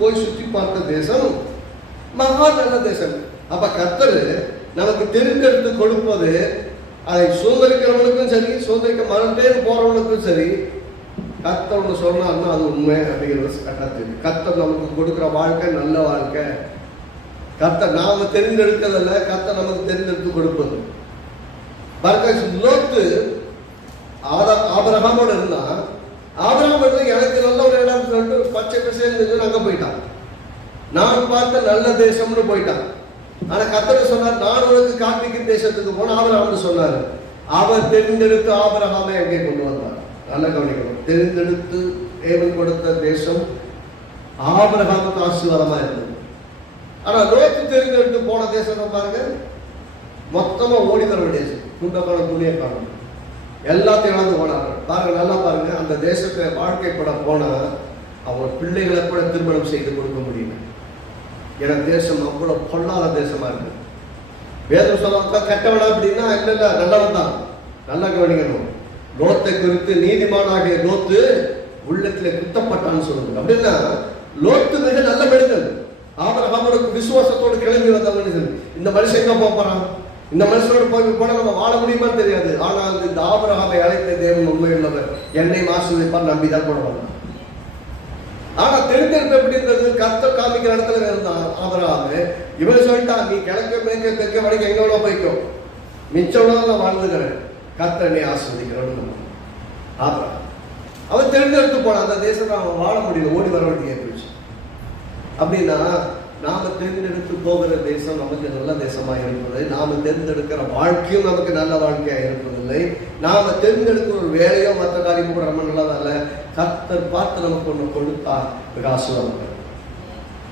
போய் சுற்றி பார்த்த தேசம் மகா நல்ல தேசம். அப்ப கர்த்தர் நமக்கு தெரிந்தெடுத்து கொடுப்பது, அதை சுதந்திரிக்கிறவனுக்கும் சரி, சுதந்திரிக்க மறந்தே போறவனுக்கும் சரி, கர்த்தர் சொன்னார்னா அது உண்மை அப்படிங்கிறது கட்டத்தில். கர்த்தர் நமக்கு கொடுக்குற வாழ்க்கை நல்ல வாழ்க்கை. கர்த்தர் நாம தெரிந்தெடுக்கிறதில்ல, கர்த்தர் நமக்கு தெரிந்தெடுத்து கொடுப்பது. லோத்து ஆபிரகாமோட இருந்தா, ஆபிரகாம் எனக்கு நல்ல ஒரு இடம் சொல்லிட்டு பச்சை பசேன்னு அங்க போயிட்டான். நான் பார்த்த நல்ல தேசம்னு போயிட்டான். ஆனா கர்த்தர் சொன்னார், நான் உனக்கு காண்பிக்கும் தேசத்துக்கு போன ஆபிரகாம்னு சொன்னாரு. அவர் தெரிந்தெடுத்து ஆபிரகாமை அங்கே கொண்டு வந்தார். நல்ல கவனிக்கணும். தெரிந்தெடுத்து தேவன் கொடுத்த தேசம் ஆபிரகாமுக்கு ஆசீர்வாதமா இருந்தது. ஆனா லோத்து தெரிந்தெடுத்து போன தேசம் பாருங்க, மொத்தமா ஓடி வர வேண்டியது. துண்டமான துணியை காணும், எல்லாத்தையும் இழந்து போனார்கள். பாருங்க, நல்லா பாருங்க. அந்த தேசத்தை வாழ்க்கைப்பட போனா அவர் பிள்ளைகளை கூட திருமணம் செய்து கொடுக்க முடியல. ஏன்னா தேசம் அவ்வளவு பொல்லாத தேசமா இருக்கு. வேதம் சொல்ல கெட்டவனா அப்படின்னா இல்ல, நல்லவன் தான். நல்லா கவனிக்கணும். லோத்தை குறித்து நீதிமானாகிய லோத்து உள்ளத்துல குத்தப்பட்டான்னு சொல்லுங்க. அப்படின்னா லோத்து மிக நல்ல மனிதன். ஆபிரகாமுக்கு விசுவாசத்தோடு கிளம்பி வந்த மனிதன். இந்த மனுஷன் எங்க போறான், இந்த மனுஷனோட போனா நம்ம வாழ முடியுமான்னு தெரியாது. ஆனால் இந்த ஆபிரகாமை அழைத்த தேவன் உண்மையுள்ளவர், என்னை ஆசீர்வதிப்பார் நம்பிதான் கூட வந்தான். ஆனா தெரிந்தெடுத்து எப்படி இருந்தது, கர்த்தர் காமிக்கிற இடத்துல இருந்தான் ஆபிரகாமு. இவன் சொல்லிட்டான், நீ கிழக்கு மேற்க தெற்க வரைக்கும் எங்க வேணா போய்க்கோ, மிச்சம் நான் வாழ்ந்துக்கிறேன், கர்த்தர் என்னை ஆசீர்வதிக்கிறோன்னு ஆபிரகாம். அவன் தெரிந்தெடுத்து போனான். அந்த தேசத்தை அவன் வாழ முடியல, ஓடி வர வேண்டிய போயிடுச்சு. அப்படின்னா நாம தேர்ந்தெடுத்து போகிற தேசம் நமக்கு நல்ல தேசமா இருப்பது, நாம தேர்ந்தெடுக்கிற வாழ்க்கையும் நமக்கு நல்ல வாழ்க்கையா இருப்பதில்லை. நாம தேர்ந்தெடுக்கிற ஒரு வேலையோ மற்ற காரியமும் கூட ரொம்ப நல்லதல்ல. கர்த்தர் பார்த்து நமக்கு ஒண்ணு கொடுத்தா மிக ஆசீர்வாதம்.